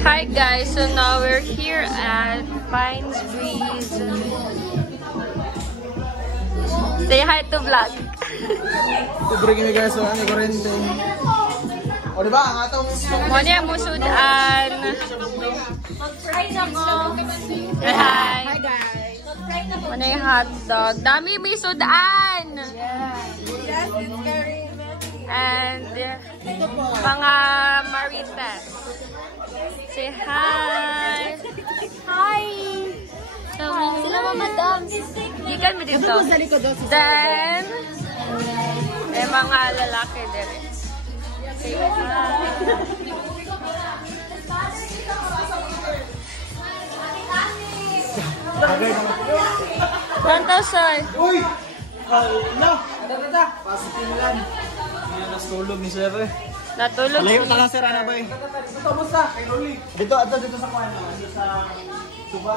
Hi guys, so now we're here at Pines Breeze. Say hi to vlog. Libre kami guys, so ano kurente. O diba, ang atong Muna yung musudan. Mag-fry na ko. Hi. Hi guys. Muna yung hotdog. Dami may sudan. Yes, it's very And mga marites. Say hi. Hi! Sila Sila madam. Gikan mo dito. Then, mga lalaki din. Say hi. Kanto, sir. Uy! Hala! Tata! Pasitin lang. Hindi na tulog ni sir eh. Natulog Alayo si na lang sir, ano ba eh? Dito, basta! Kay Rolly. Dito sa kuwan naman. Dito sa suba.